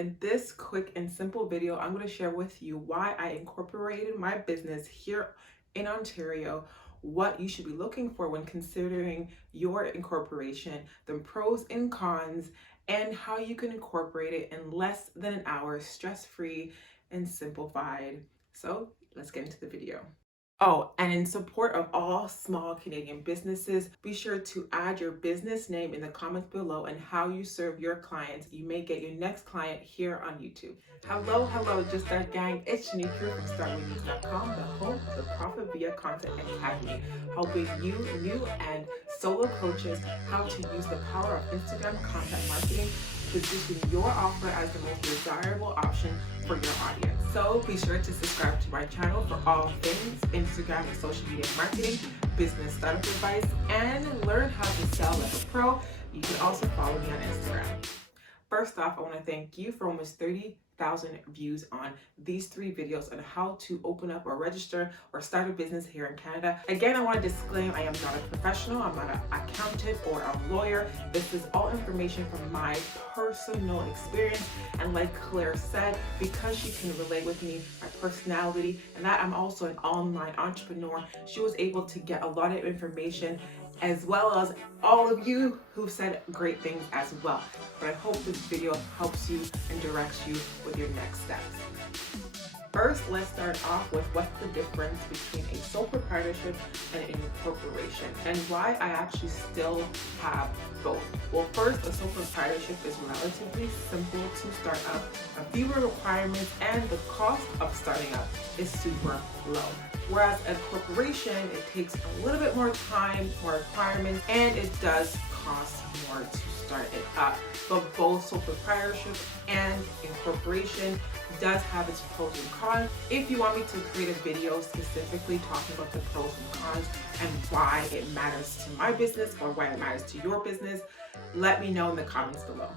In this quick and simple video, I'm going to share with you why I incorporated my business here in Ontario, what you should be looking for when considering your incorporation, the pros and cons, and how you can incorporate it in less than an hour, stress-free and simplified. So let's get into the video. Oh, and in support of all small Canadian businesses, be sure to add your business name in the comments below and how you serve your clients. You may get your next client here on YouTube. Hello, Just Start Gang. It's Chanique here from StartWithNews.com, the home of the Profit Via Content Academy, helping you, new and solo coaches, how to use the power of Instagram content marketing, position your offer as the most desirable option for your audience. So be sure to subscribe to my channel for all things Instagram and social media marketing, business startup advice, and learn how to sell like a pro. You can also follow me on Instagram. First off, I want to thank you for almost 30,000 views on these 3 videos on how to open up or register or start a business here in Canada. Again, I want to disclaim I am not a professional, I'm not an accountant or a lawyer. This is all information from my personal experience, and like Claire said, because she can relate with me, my personality, and that I'm also an online entrepreneur, she was able to get a lot of information, as well as all of you who've said great things as well. But I hope this video helps you and directs you with your next steps. First, let's start off with what's the difference between a sole proprietorship and an incorporation, and why I actually still have both. Well, first, a sole proprietorship is relatively simple to start up, a fewer requirements, and the cost of starting up is super low. Whereas a corporation, it takes a little bit more time, more requirements, and it does cost more to start it up. But both sole proprietorship and incorporation does have its pros and cons. If you want me to create a video specifically talking about the pros and cons and why it matters to my business or why it matters to your business, let me know in the comments below.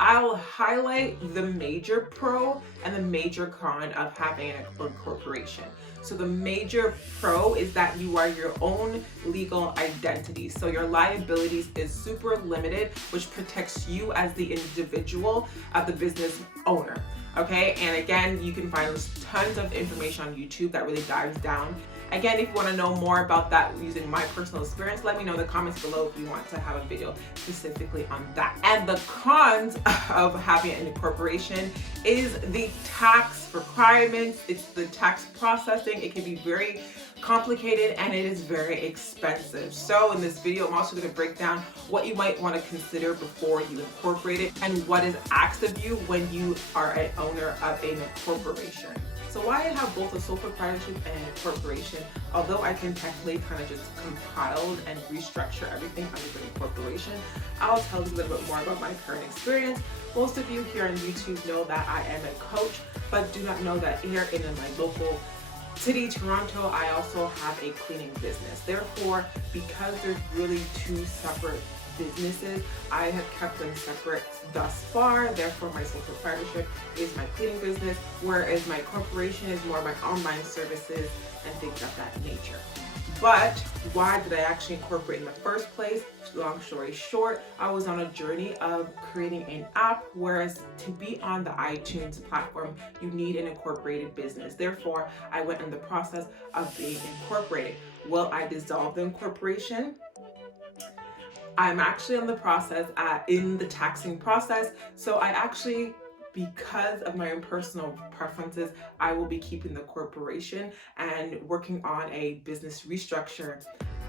I'll highlight the major pro and the major con of having an incorporation. So the major pro is that you are your own legal identity. So your liabilities is super limited, which protects you as the individual of the business owner. Okay, and again, you can find tons of information on YouTube that really dives down. Again, if you want to know more about that using my personal experience, let me know in the comments below if you want to have a video specifically on that. And the cons of having an incorporation is the tax requirements, it's the tax processing. It can be very complicated and it is very expensive. So in this video, I'm also going to break down what you might want to consider before you incorporate it and what is asked of you when you are an owner of an incorporation. So why I have both a sole proprietorship and an incorporation, although I can technically kind of just compile and restructure everything under the incorporation, I'll tell you a little bit more about my current experience. Most of you here on YouTube know that I am a coach, but do not know that here in my local city, Toronto, I also have a cleaning business. Therefore, because there's really 2 separate businesses, I have kept them separate thus far. Therefore, my sole proprietorship is my cleaning business, whereas my corporation is more my online services and things of that nature. But why did I actually incorporate in the first place? Long story short, I was on a journey of creating an app, whereas to be on the iTunes platform, you need an incorporated business. Therefore, I went in the process of being incorporated. Will I dissolve the incorporation? I'm actually in the process, in the taxing process. So I actually, because of my own personal preferences, I will be keeping the corporation and working on a business restructure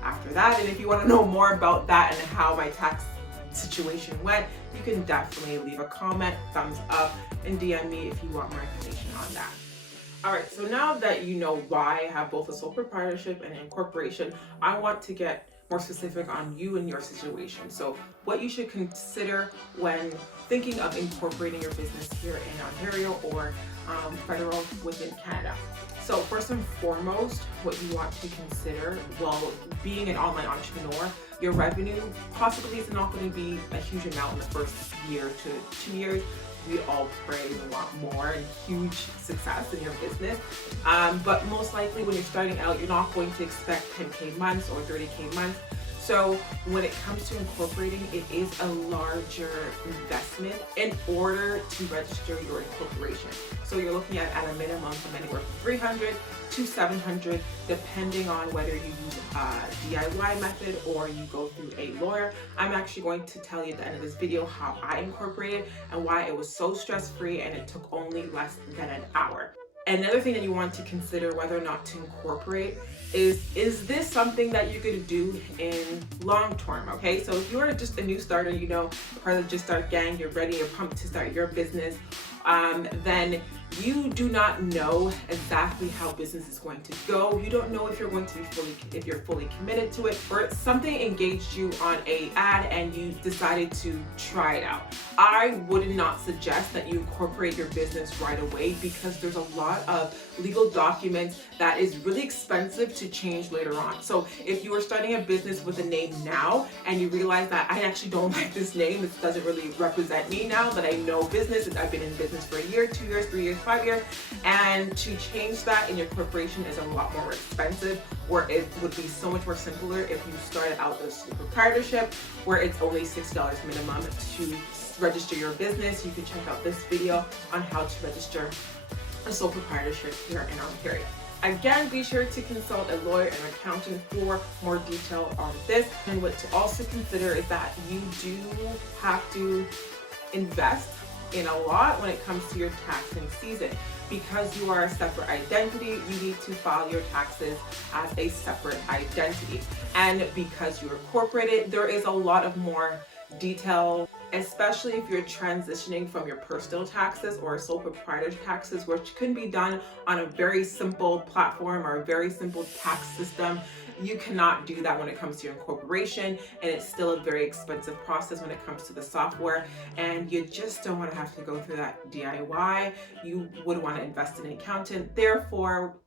after that. And if you want to know more about that and how my tax situation went, you can definitely leave a comment, thumbs up, and DM me if you want more information on that. Alright, so now that you know why I have both a sole proprietorship and an incorporation, I want to get more specific on you and your situation. So what you should consider when thinking of incorporating your business here in Ontario or federal within Canada. So first and foremost, what you want to consider while being an online entrepreneur, your revenue possibly is not going to be a huge amount in the first year to 2 years. We all pray we want more and huge success in your business. But most likely when you're starting out, you're not going to expect 10K months or 30K months. So when it comes to incorporating, it is a larger investment in order to register your incorporation. So you're looking at a minimum from anywhere from $300 to $700, depending on whether you use a DIY method or you go through a lawyer. I'm actually going to tell you at the end of this video how I incorporated and why it was so stress-free and it took only less than an hour. Another thing that you want to consider whether or not to incorporate is this something that you're going to do in long term, okay? So if you're just a new starter, you know, part of Just Start Gang, you're ready, you're pumped to start your business, then you do not know exactly how business is going to go. You don't know if you're going to be fully committed to it, or something engaged you on a ad and you decided to try it out. I would not suggest that you incorporate your business right away because there's a lot of legal documents that is really expensive to change later on. So if you are starting a business with a name now and you realize that I actually don't like this name, it doesn't really represent me now that I know business, and I've been in business for a year, 2 years, 3 years, 5 years, and to change that in your corporation is a lot more expensive, where it would be so much more simpler if you started out as a proprietorship, where it's only $60 minimum to register your business. You can check out this video on how to register a sole proprietorship here in Ontario. Again, be sure to consult a lawyer and accountant for more detail on this. And what to also consider is that you do have to invest in a lot when it comes to your taxing season. Because you are a separate identity, you need to file your taxes as a separate identity. And because you're incorporated, there is a lot of more detail, especially if you're transitioning from your personal taxes or sole proprietor taxes, which can be done on a very simple platform or a very simple tax system. You cannot do that when it comes to your incorporation, and it's still a very expensive process when it comes to the software, and you just don't want to have to go through that DIY. You would want to invest in an accountant. Therefore,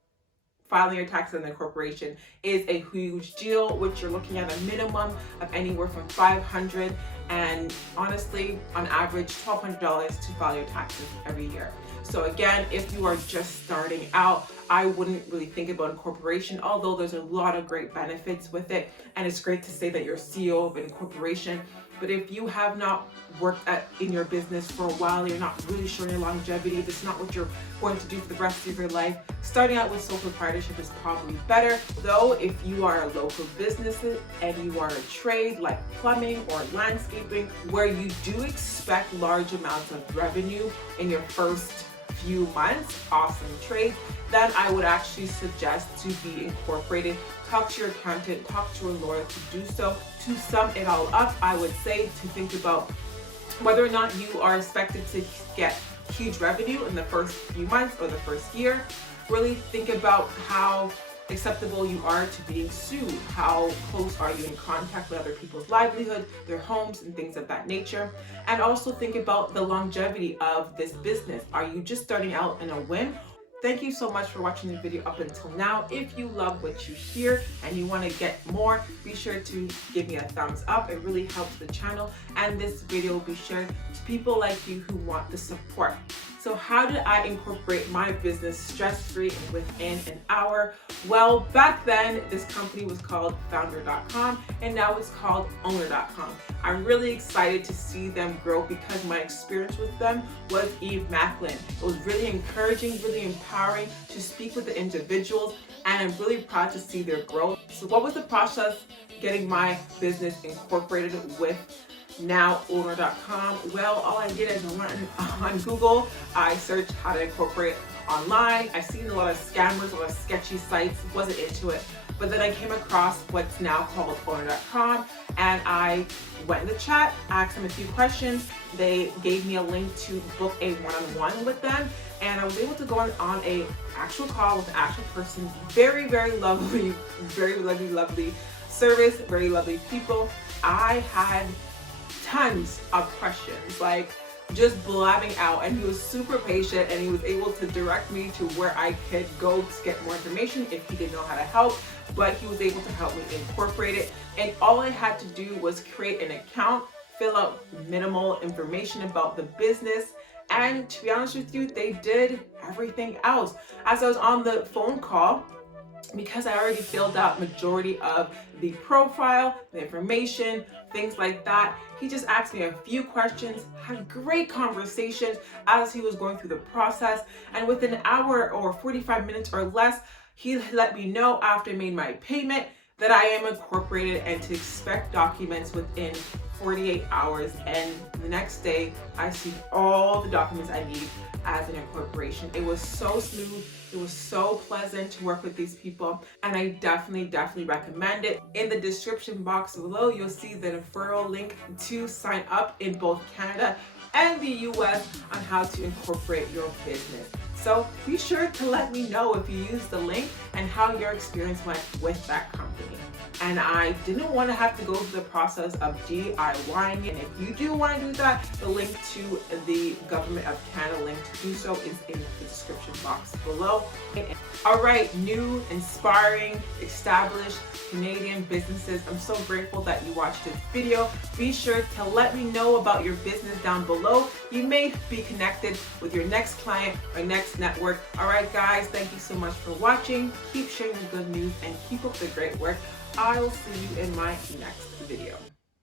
filing your taxes in the corporation is a huge deal, which you're looking at a minimum of anywhere from $500 and honestly, on average, $1,200 to file your taxes every year. So again, if you are just starting out, I wouldn't really think about incorporation, although there's a lot of great benefits with it. And it's great to say that you're CEO of an incorporation. But if you have not worked in your business for a while, you're not really sure your longevity, if it's not what you're going to do for the rest of your life, starting out with sole proprietorship is probably better. Though if you are a local business and you are a trade like plumbing or landscaping, where you do expect large amounts of revenue in your first few months, awesome trade, then I would actually suggest to be incorporated. Talk to your accountant, talk to a lawyer to do so. To sum it all up, I would say to think about whether or not you are expected to get huge revenue in the first few months or the first year. Really think about how acceptable you are to being sued. How close are you in contact with other people's livelihood, their homes, and things of that nature. And also think about the longevity of this business. Are you just starting out in a whim? Thank you so much for watching the video up until now. If you love what you hear and you want to get more, be sure to give me a thumbs up. It really helps the channel, and this video will be shared to people like you who want the support. So how did I incorporate my business stress-free within an hour? Well, back then, this company was called founder.com, and now it's called owner.com. I'm really excited to see them grow because my experience with them was immaculate. It was really encouraging, really empowering to speak with the individuals, and I'm really proud to see their growth. So what was the process getting my business incorporated with now owner.com? Well, all I did is I went on Google, I searched how to incorporate online. I've seen a lot of scammers, a lot of sketchy sites, wasn't into it. But then I came across what's now called owner.com, and I went in the chat, asked them a few questions. They gave me a link to book a one-on-one with them, and I was able to go on a actual call with an actual person. Very, very lovely service, very lovely people. I had tons of questions, like just blabbing out, and he was super patient, and he was able to direct me to where I could go to get more information if he didn't know how to help, but he was able to help me incorporate it. And all I had to do was create an account, fill out minimal information about the business, and to be honest with you, they did everything else. As I was on the phone call, because I already filled out majority of the profile, the information, things like that. He just asked me a few questions, had great conversations as he was going through the process, and within an hour or 45 minutes or less, he let me know after I made my payment that I am incorporated and to expect documents within 48 hours. And the next day, I received all the documents I need as an incorporation. It was so smooth. It was so pleasant to work with these people, and I definitely recommend it. In the description box below, you'll see the referral link to sign up in both Canada and the US on how to incorporate your business. So be sure to let me know if you use the link and how your experience went with that company. And I didn't want to have to go through the process of DIYing it. And if you do want to do that, the link to the Government of Canada link to do so is in the description box below. All right, new, inspiring, established Canadian businesses, I'm so grateful that you watched this video. Be sure to let me know about your business down below. You may be connected with your next client or next network. All right, guys, thank you so much for watching. Keep sharing the good news and keep up the great work. I will see you in my next video.